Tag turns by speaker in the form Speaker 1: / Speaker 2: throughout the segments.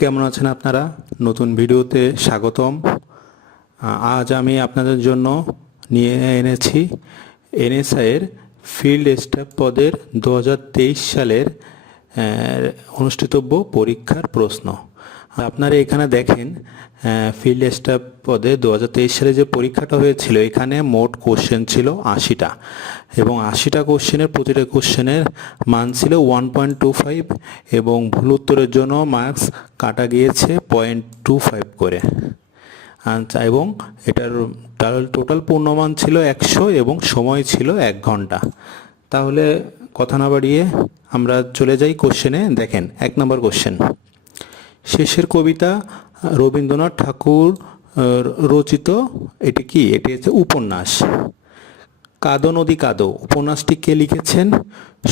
Speaker 1: কেমন আছেন আপনারা নতুন ভিডিওতে স্বাগতম আজ আমি আপনাদের জন্য নিয়ে এনেছি এনএসআইয়ের ফিল্ড স্টাফ পদের দু সালের অনুষ্ঠিতব্য পরীক্ষার প্রশ্ন আপনারা এখানে দেখেন ফিল্ড স্টাফ পদে দু সালে যে পরীক্ষাটা হয়েছিল এখানে মোট কোশ্চেন ছিল আশিটা এবং আশিটা কোশ্চেনের প্রতিটা কোশ্চেনের মান ছিল ওয়ান পয়েন্ট টু ফাইভ এবং ভুল উত্তরের জন্য মার্কস কাটা গিয়েছে পয়েন্ট টু ফাইভ করে আচ্ছা, এবং এটার টোটাল পূর্ণমান ছিল একশো এবং সময় ছিল এক ঘন্টা তাহলে কথা না বাড়িয়ে আমরা চলে যাই কোশ্চেনে দেখেন এক নম্বর কোশ্চেন শেষের কবিতা রবীন্দ্রনাথ ঠাকুর রচিত এটি কি এটি হচ্ছে উপন্যাস কাদো নদী কাদো উপন্যাসটি কে লিখেছেন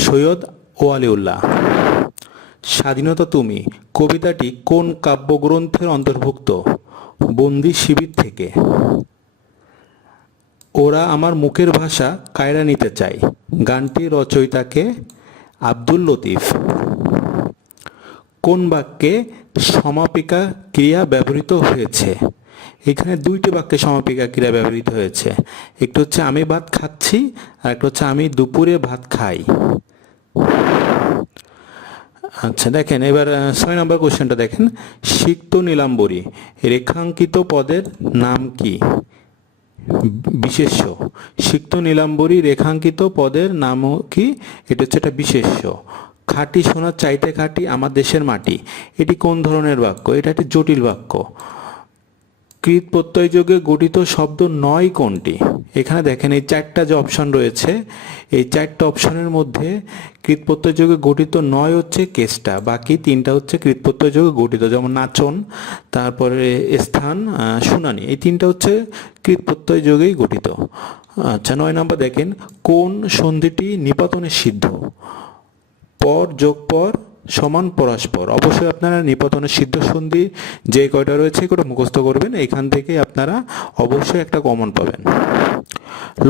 Speaker 1: সৈয়দ ওয়ালিউল্লাহ স্বাধীনতা তুমি কবিতাটি কোন কাব্যগ্রন্থের অন্তর্ভুক্ত বন্দি শিবির থেকে ওরা আমার মুখের ভাষা কায়রা নিতে চায় গানটি রচয়িতাকে আব্দুল লতিফ কোন বাক্যে সমাপিকা ক্রিয়া ব্যবহৃত হয়েছে এখানে দুইটি বাক্যে সমাপিকা ক্রিয়া ব্যবহৃত হয়েছে একটা হচ্ছে আমি ভাত খাচ্ছি আর একটা হচ্ছে আমি দুপুরে ভাত খাই আচ্ছা দেখেন এবার ছয় নম্বর কোশ্চেনটা দেখেন সিক্ত নীলাম্বরী রেখাঙ্কিত পদের নাম কি বিশেষ্য সিক্ত নীলাম্বরী রেখাঙ্কিত পদের নাম কি এটা হচ্ছে একটা বিশেষ্য খাঁটি সোনার চাইতে খাঁটি আমার দেশের মাটি এটি কোন ধরনের বাক্য এটা একটি জটিল বাক্য কৃত যোগে গঠিত শব্দ নয় কোনটি এখানে দেখেন এই চারটা যে অপশন রয়েছে এই চারটা অপশনের মধ্যে কৃত যোগে গঠিত নয় হচ্ছে কেসটা বাকি তিনটা হচ্ছে কৃত যোগে গঠিত যেমন নাচন তারপরে স্থান শুনানি এই তিনটা হচ্ছে কৃত যোগেই গঠিত আচ্ছা নয় নাম্বার দেখেন কোন সন্ধিটি নিপাতনের সিদ্ধ পর যোগ পর সমান পরস্পর অবশ্যই আপনারা নিপতনের সিদ্ধ সন্ধি যে কয়টা রয়েছে কটা মুখস্থ করবেন এখান থেকে আপনারা অবশ্যই একটা কমন পাবেন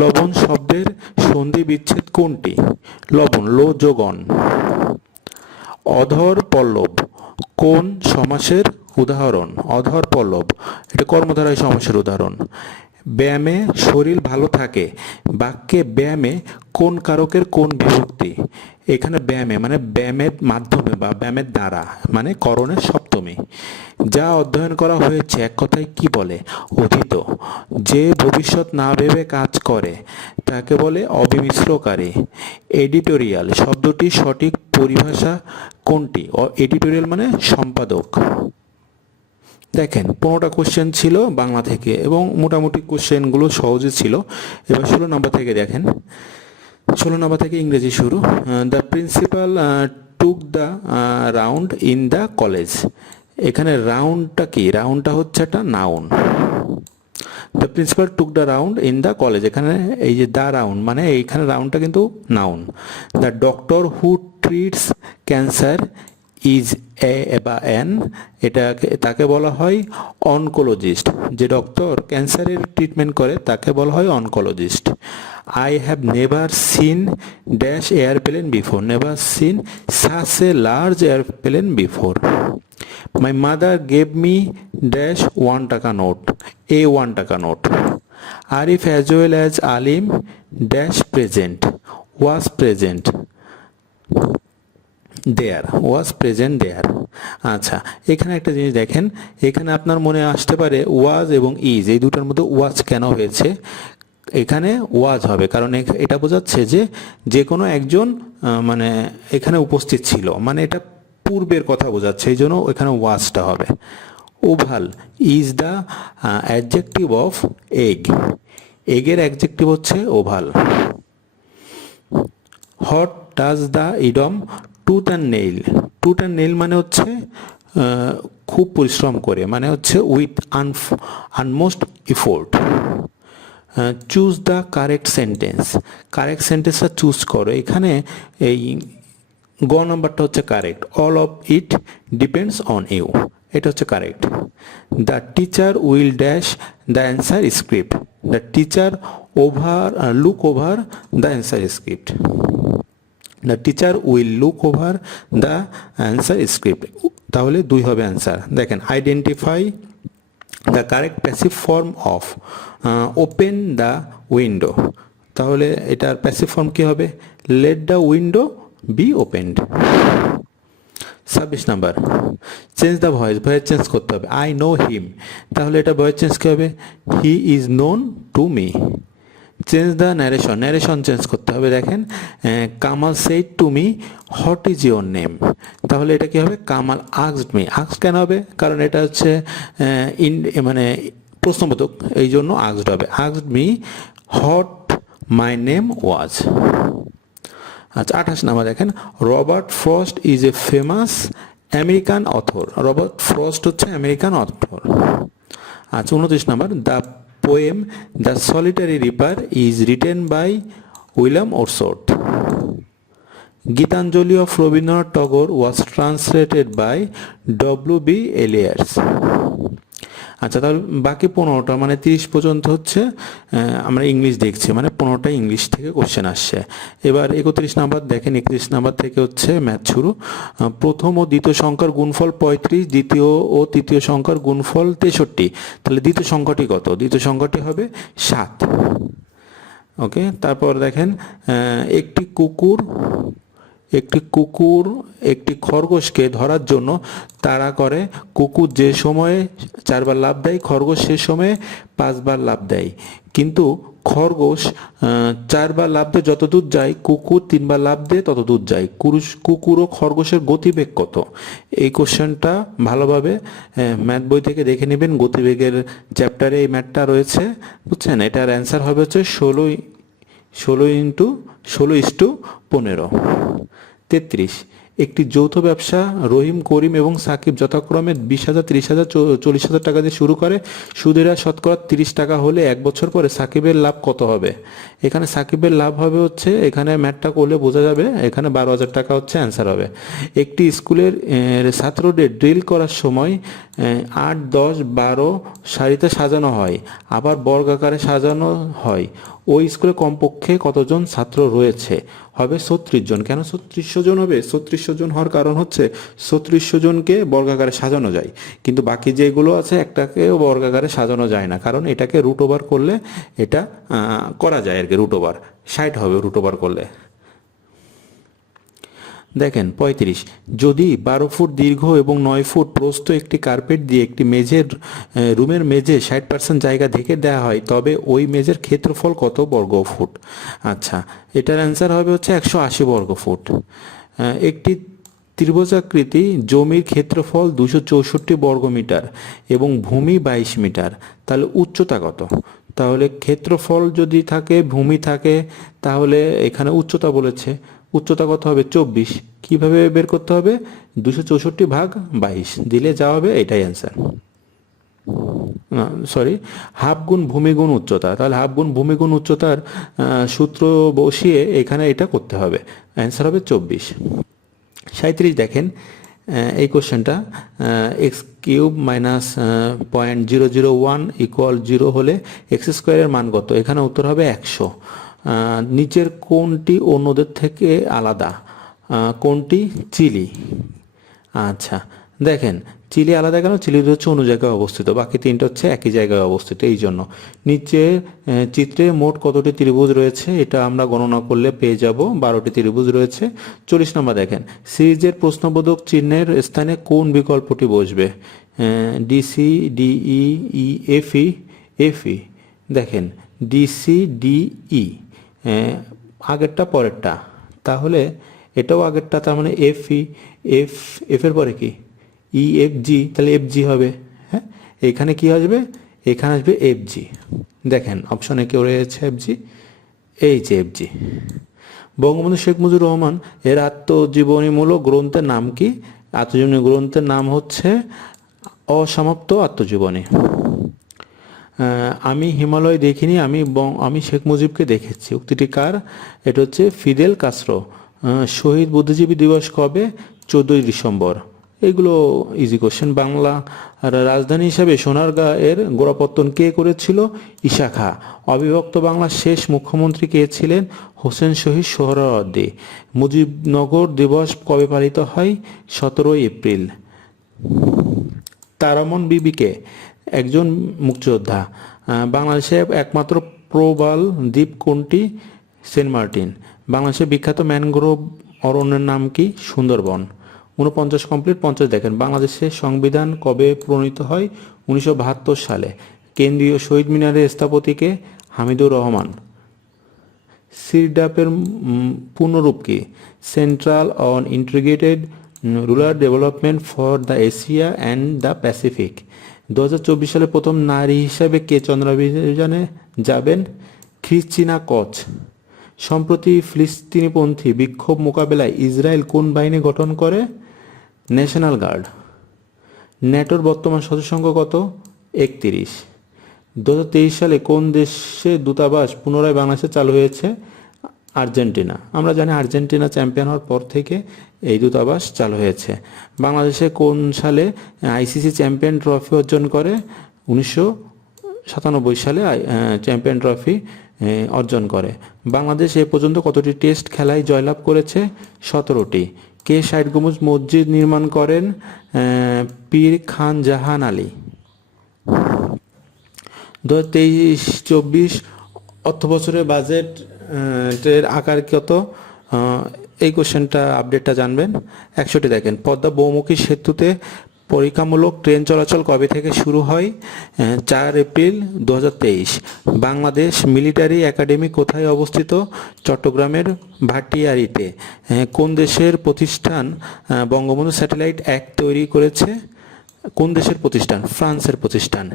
Speaker 1: লবণ শব্দের সন্ধি বিচ্ছেদ কোনটি লবণ লো যোগন অধর পল্লব কোন সমাসের উদাহরণ অধর পল্লব এটা কর্মধারায় সমাসের উদাহরণ ব্যায়ামে শরীর ভালো থাকে বাক্যে ব্যায়ামে কোন কারকের কোন বিভক্তি এখানে ব্যায়ামে মানে ব্যায়ামের মাধ্যমে বা ব্যায়ামের দ্বারা মানে করণের সপ্তমী যা অধ্যয়ন করা হয়েছে এক কথায় কি বলে অধিত যে ভবিষ্যৎ না ভেবে কাজ করে তাকে বলে অবিমিশ্রকারী এডিটোরিয়াল শব্দটি সঠিক পরিভাষা কোনটি এডিটোরিয়াল মানে সম্পাদক দেখেন পনেরোটা কোশ্চেন ছিল বাংলা থেকে এবং মোটামুটি কোশ্চেনগুলো সহজে ছিল এবার ষোলো নম্বর থেকে দেখেন ষোলো নম্বর থেকে ইংরেজি শুরু the principal took the round in the college এখানে রাউন্ডটা কি রাউন্ডটা হচ্ছে একটা noun the principal took the round in the college এখানে এই যে দ্য রাউন্ড মানে এইখানে রাউন্ডটা কিন্তু noun the doctor who treats cancer is a বা এন এটা তাকে বলা হয় অনকোলজিস্ট যে ডক্টর ক্যান্সারের ট্রিটমেন্ট করে তাকে বলা হয় oncologist I have never seen dash airplane before never seen such a large airplane before my mother gave me dash one টাকা নোট এ ওয়ান টাকা note Arif as well as Alim dash present was present there was present there আচ্ছা এখানে একটা জিনিস দেখেন এখানে আপনার মনে আসতে পারে ওয়াজ এবং ইজ এই দুটার মধ্যে ওয়াজ কেন হয়েছে এখানে ওয়াজ হবে কারণ এটা বোঝাচ্ছে যে যে কোনো একজন মানে এখানে উপস্থিত ছিল মানে এটা পূর্বের কথা বোঝাচ্ছে এই জন্য এখানে ওয়াজটা হবে oval is the adjective of egg এগের adjective হচ্ছে oval what does the idiom tooth and nail tooth and nail মানে হচ্ছে খুব পরিশ্রম করে মানে হচ্ছে with আনফ utmost effort choose the correct sentence correct সেন্টেন্সটা চুজ করো এখানে এই গ নাম্বারটা হচ্ছে correct all of it depends on you এটা হচ্ছে correct the teacher will dash the answer script the teacher over look over the answer script the teacher will look over the answer script তাহলে দুই হবে answer দেখেন identify the correct passive form of open the window তাহলে এটার passive form কী হবে let the window be opened ছাব্বিশ number change the voice voice change করতে হবে আই নো হিম তাহলে এটা ভয়েস চেঞ্জ কী হবে he is known to me change the narration narration change করতে হবে দেখেন Kamal said to me what is your name তাহলে এটা কি হবে কামাল আক্সড মি আক্স কেন হবে কারণ এটা হচ্ছে ইন মানে প্রশ্নবোধক এই জন্য আক্সড হবে আক্সড me what my name was আচ্ছা আঠাশ নাম্বার দেখেন Robert Frost is a famous American author Robert Frost হচ্ছে আমেরিকান অথর আচ্ছা উনত্রিশ number the poem The Solitary Reaper is written by William Wordsworth. Gitanjali of Rabindranath Tagore was translated by W. B. Elias. আচ্ছা তাহলে বাকি পনেরোটা মানে তিরিশ পর্যন্ত হচ্ছে আমরা ইংলিশ দেখছি মানে পনেরোটা ইংলিশ থেকে কোশ্চেন আসছে এবার একত্রিশ নাম্বার দেখেন একত্রিশ নাম্বার থেকে হচ্ছে ম্যাথ শুরু প্রথম ও দ্বিতীয় সংখ্যার গুণফল পঁয়ত্রিশ দ্বিতীয় ও তৃতীয় সংখ্যার গুণফল তেষট্টি তাহলে দ্বিতীয় সংখ্যাটি কত দ্বিতীয় সংখ্যাটি হবে সাত ওকে তারপর দেখেন একটি কুকুর একটি কুকুর একটি খরগোশকে ধরার জন্য তাড়া করে কুকুর যে সময়ে চারবার লাভ দেয় খরগোশ সে সময়ে পাঁচবার লাভ দেয় কিন্তু খরগোশ চারবার লাভ দেয় যত দূর যায় কুকুর তিনবার লাভ দেয় তত দূর যায় কুকুর ও খরগোশের গতিবেগ কত এই কোশ্চেনটা ভালোভাবে ম্যাথ বই থেকে দেখে নেবেন গতিবেগের চ্যাপ্টারে এই ম্যাথটা রয়েছে বুঝছেন এটার অ্যান্সার হবে হচ্ছে ষোলোই ষোলো ইন্টু ষোলো ইস্টু পনেরো তেত্রিশ একটি যৌথ ব্যবসা রহিম করিম এবং সাকিব যথাক্রমে বিশ হাজার তিরিশ হাজার চল্লিশ হাজার টাকা দিয়ে শুরু করে সুদের শতকরা তিরিশ টাকা হলে এক বছর পরে সাকিবের লাভ কত হবে এখানে সাকিবের লাভ হবে হচ্ছে এখানে ম্যাটটা করলে বোঝা যাবে এখানে বারো হাজার টাকা হচ্ছে অ্যান্সার হবে একটি স্কুলের ছাত্রদের ড্রিল করার সময় আট দশ বারো সারিতে সাজানো হয় আবার বর্গাকারে সাজানো হয় ওই স্কুলে কমপক্ষে কতজন ছাত্র রয়েছে হবে ছত্রিশ জন কেন ছত্রিশ জন হবে ছত্রিশ জন হওয়ার কারণ হচ্ছে ছত্রিশ জনকে বর্গাকারে সাজানো যায় কিন্তু বাকি যেগুলো আছে একটাকেও বর্গাকারে সাজানো যায় না কারণ এটাকে রুট ওভার করলে এটা করা যায় আর কি রুট ওভার ষাট হবে রুট ওভার করলে দেখেন ৩৫ যদি বারো ফুট দীর্ঘ এবং নয় ফুট প্রস্ত একটি কার্পেট দিয়ে একটি মেঝের রুমের মেঝে ষাট পার্সেন্ট জায়গা ঢেকে দেওয়া হয় তবে ওই মেঝের ক্ষেত্রফল কত বর্গ ফুট আচ্ছা এটার অ্যান্সার হবে হচ্ছে একশো আশি বর্গ ফুট একটি ত্রিভুজাকৃতি জমির ক্ষেত্রফল দুশো চৌষট্টি বর্গমিটার এবং ভূমি বাইশ মিটার তাহলে উচ্চতা কত তাহলে ক্ষেত্রফল যদি থাকে ভূমি থাকে তাহলে এখানে উচ্চতা বলেছে উচ্চতা কত হবে চব্বিশ কিভাবে বের করতে হবে দুশো চৌষট্টি ভাগ বাইশ দিলে যা হবে এটাই অ্যান্সার সরি হাফ গুণ ভূমিগুণ উচ্চতা তাহলে হাফ গুণ ভূমিগুণ উচ্চতার সূত্র বসিয়ে এখানে এটা করতে হবে অ্যান্সার হবে চব্বিশ সাঁত্রিশ দেখেন এই কোশ্চেনটা x cube minus point zero zero one equal zero হলে এক্স স্কোয়ারের মান কত এখানে উত্তর হবে একশো নিচের কোনটি অন্যদের থেকে আলাদা কোনটি চিলি আচ্ছা দেখেন চিলি আলাদা কেন চিলি হচ্ছে অন্য জায়গায় অবস্থিত বাকি তিনটা হচ্ছে একই জায়গায় অবস্থিত এই জন্য নিচে চিত্রে মোট কতটি ত্রিভুজ রয়েছে এটা আমরা গণনা করলে পেয়ে যাব বারোটি ত্রিভুজ রয়েছে চল্লিশ নম্বর দেখেন সিরিজের প্রশ্নবোধক চিহ্নের স্থানে কোন বিকল্পটি বসবে ডিসি ডিই ই এফি দেখেন ডিসি ডিই হ্যাঁ, আগেরটা পরেরটা তাহলে এটাও আগেরটা তার মানে এফ ই এফ এফের পরে কি ই এফ জি তাহলে এফ জি হবে হ্যাঁ এখানে কি আসবে এখানে আসবে এফ জি দেখেন অপশনে কেউ রয়েছে এফ জি এই যে এফ জি বঙ্গবন্ধু শেখ মুজিবুর রহমান এর আত্মজীবনীমূলক গ্রন্থের নাম কি আত্মজীবনী গ্রন্থের নাম হচ্ছে অসমাপ্ত আত্মজীবনী আমি হিমালয় দেখিনি আমি আমি শেখ মুজিবকে দেখেছি উক্তিটি কার এটা হচ্ছে ফিদেল কাসরো শহীদ বুদ্ধিজীবী দিবস কবে চোদ্দোই ডিসেম্বর এগুলো ইজি কোশ্চেন বাংলা আর রাজধানী হিসাবে সোনারগা এর গোড়াপত্তন কে করেছিল ইশাখা অবিভক্ত বাংলার শেষ মুখ্যমন্ত্রী কে ছিলেন হোসেন শহীদ সোহরাওয়ার্দী মুজিবনগর দিবস কবে পালিত হয় সতেরোই এপ্রিল তারামন বিবিকে একজন মুক্তিযোদ্ধা বাংলাদেশে একমাত্র প্রবাল দ্বীপ কোনটি সেন্ট মার্টিন বাংলাদেশের বিখ্যাত ম্যানগ্রোভ অরণ্যের নাম কি সুন্দরবন উনপঞ্চাশ কমপ্লিট পঞ্চাশ দেখেন বাংলাদেশের সংবিধান কবে প্রণীত হয় উনিশশো সালে কেন্দ্রীয় শহীদ মিনারের স্থাপতিকে হামিদুর রহমান সিরডাপের পূর্ণরূপ কি central on integrated rural development for the Asia and the Pacific দু সালে প্রথম নারী হিসাবে কে চন্দ্রাভিযানে যাবেন খ্রিস্টিনা কচ সম্প্রতি ফিলিস্তিনিপন্থী বিক্ষোভ মোকাবেলায় ইসরায়েল কোন বাহিনী গঠন করে ন্যাশনাল গার্ড ন্যাটোর বর্তমান সদস্য সংখ্যা কত একত্রিশ দু সালে কোন দেশে দূতাবাস পুনরায় বাংলাদেশে চালু হয়েছে আর্জেন্টিনা আমরা জানি আর্জেন্টিনা চ্যাম্পিয়ন হওয়ার পর থেকে এই দূতাবাস চালু হয়েছে বাংলাদেশে কোন সালে আইসিসি চ্যাম্পিয়ন ট্রফি অর্জন করে উনিশশো সাতানব্বই সালে চ্যাম্পিয়ন ট্রফি অর্জন করে বাংলাদেশ এ পর্যন্ত কতটি টেস্ট খেলায় জয়লাভ করেছে সতেরোটি কে সাইড গুমুজ মসজিদ নির্মাণ করেন পীর খান জাহান আলী দু হাজার তেইশ চব্বিশ অর্থবছরের বাজেট এর আকার কত এই কোশ্চেনটা আপডেটটা জানবেন একশোটি দেখেন পদ্মা বহুমুখী সেতুতে পরীক্ষামূলক ট্রেন চলাচল কবে থেকে শুরু হয় চার এপ্রিল দু বাংলাদেশ মিলিটারি একাডেমি কোথায় অবস্থিত চট্টগ্রামের ভাটিয়ারিতে কোন দেশের প্রতিষ্ঠান বঙ্গবন্ধু স্যাটেলাইট এক তৈরি করেছে কোন দেশের প্রতিষ্ঠান ফ্রান্সের প্রতিষ্ঠান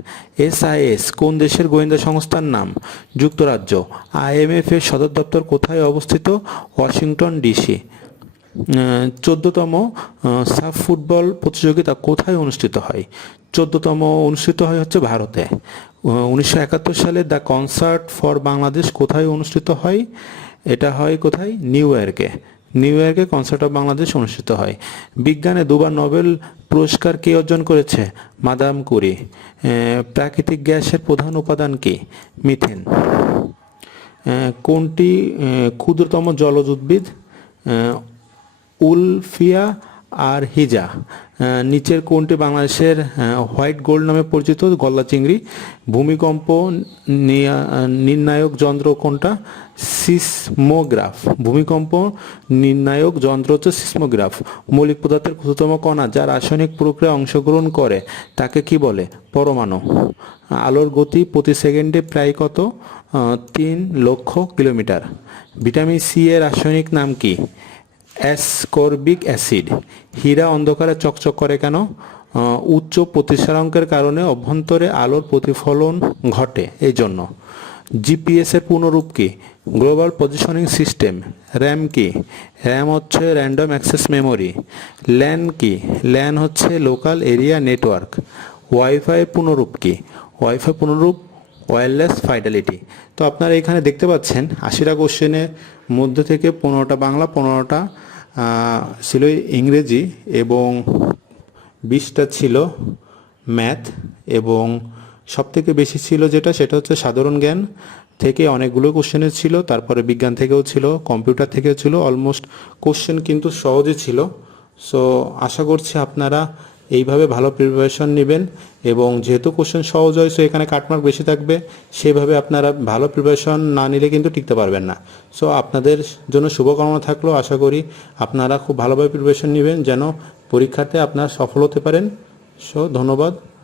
Speaker 1: এসআইএস কোন দেশের গোয়েন্দা সংস্থার নাম যুক্তরাজ্য আইএমএফ এর সদর দপ্তর কোথায় অবস্থিত ওয়াশিংটন ডিসি চোদ্দতম সাফ ফুটবল প্রতিযোগিতা কোথায় অনুষ্ঠিত হয় চোদ্দতম অনুষ্ঠিত হয় হচ্ছে ভারতে উনিশশো একাত্তর সালে দ্য কনসার্ট ফর বাংলাদেশ কোথায় অনুষ্ঠিত হয় এটা হয় কোথায় নিউ ইয়র্কে নিউ ইয়র্কে কনসার্ট অফ বাংলাদেশ অনুষ্ঠিত হয় বিজ্ঞানে দুবার নোবেল পুরস্কার কে অর্জন করেছে মাদাম কুরি প্রাকৃতিক গ্যাসের প্রধান উপাদান কি মিথেন কোনটি ক্ষুদ্রতম জলজ উদ্ভিদ উলফিয়া আর হিজা নিচের কোনটি বাংলাদেশের হোয়াইট গোল্ড নামে পরিচিত গল্লা চিংড়ি ভূমিকম্প নির্ণায়ক যন্ত্র কোনটা সিসমোগ্রাফ ভূমিকম্প নির্ণায়ক যন্ত্র হচ্ছে সিসমোগ্রাফ মৌলিক পদার্থের ক্ষুদ্রতম কণা যা রাসায়নিক প্রক্রিয়া অংশগ্রহণ করে তাকে কি বলে পরমাণু আলোর গতি প্রতি সেকেন্ডে প্রায় কত তিন লক্ষ কিলোমিটার ভিটামিন সি এর রাসায়নিক নাম কি অ্যাসকর্বিক অ্যাসিড হীরা অন্ধকারে চকচক করে কেন উচ্চ প্রতিসারাঙ্কের কারণে অভ্যন্তরে আলোর প্রতিফলন ঘটে এই জন্য জিপিএসের পুনরূপ কি গ্লোবাল পজিশনিং সিস্টেম র্যাম কি র্যাম হচ্ছে র্যান্ডম অ্যাক্সেস মেমোরি ল্যান কি ল্যান হচ্ছে লোকাল এরিয়া নেটওয়ার্ক ওয়াইফাই পুনরূপ কি ওয়াইফাই পুনরূপ ওয়্যারলেস ফাইডালিটি তো আপনারা এখানে দেখতে পাচ্ছেন আশিটা কোশ্চেনের মধ্যে থেকে পনেরোটা বাংলা পনেরোটা ছিল ইংরেজি এবং বিশটা ছিল ম্যাথ এবং সব থেকে বেশি ছিল যেটা সেটা হচ্ছে সাধারণ জ্ঞান থেকে অনেকগুলো কোশ্চেনের ছিল তারপরে বিজ্ঞান থেকেও ছিল কম্পিউটার থেকেও ছিল অলমোস্ট কোশ্চেন কিন্তু সহজে ছিল সো আশা করছি আপনারা এইভাবে ভালো প্রিপারেশন নেবেন এবং যেহেতু কোশ্চেন সহজ হয় সো এখানে কাটমার্ক বেশি থাকবে সেভাবে আপনারা ভালো প্রিপারেশন না নিলে কিন্তু টিকতে পারবেন না সো আপনাদের জন্য শুভকামনা থাকলো আশা করি আপনারা খুব ভালোভাবে প্রিপারেশন নেবেন যেন পরীক্ষাতে আপনারা সফল হতে পারেন সো ধন্যবাদ